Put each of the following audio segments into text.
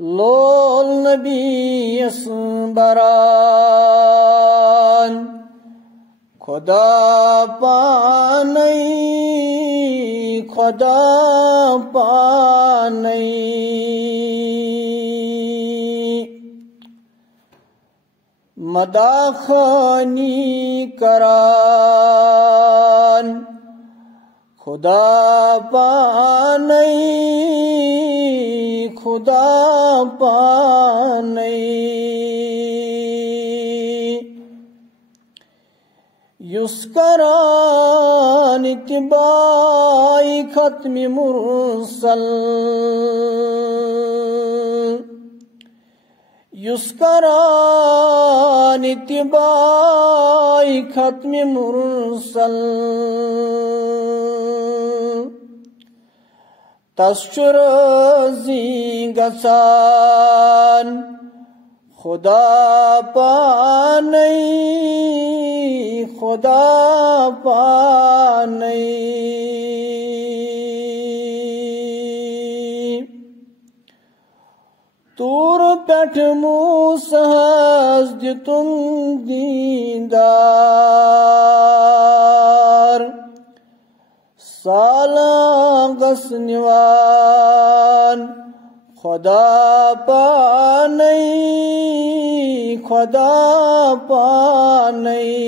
लोल नबी असबरान खुदा पानई खुदा पानई मदाखानी करान खुदा पानई खुदा पानई युस्करान इत्तिबाई खत्म मुरसल युस्करान इत्तिबाई खत्म मुरसल तस्चुर गसान खुदा पानई खुदा पानई तूर पेठ मूसहज तुम दीदार साला गसनिवान खुदा पानई खुदा पानई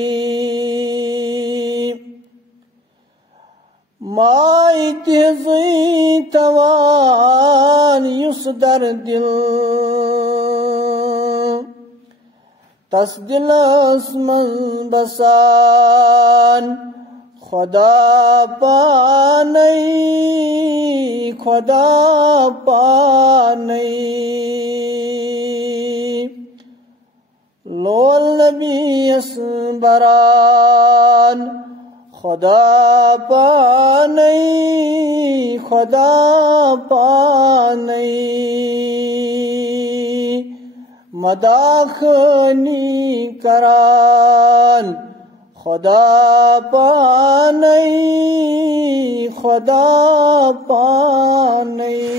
माई तेजी तवान युस दर दिल तस दिलस मन बसान खुदा पानई खुदा पानई लोल नबी असबरान खुदा पानई खुदा पानई मदाखनी करान खुदा पानई खुदा पानई।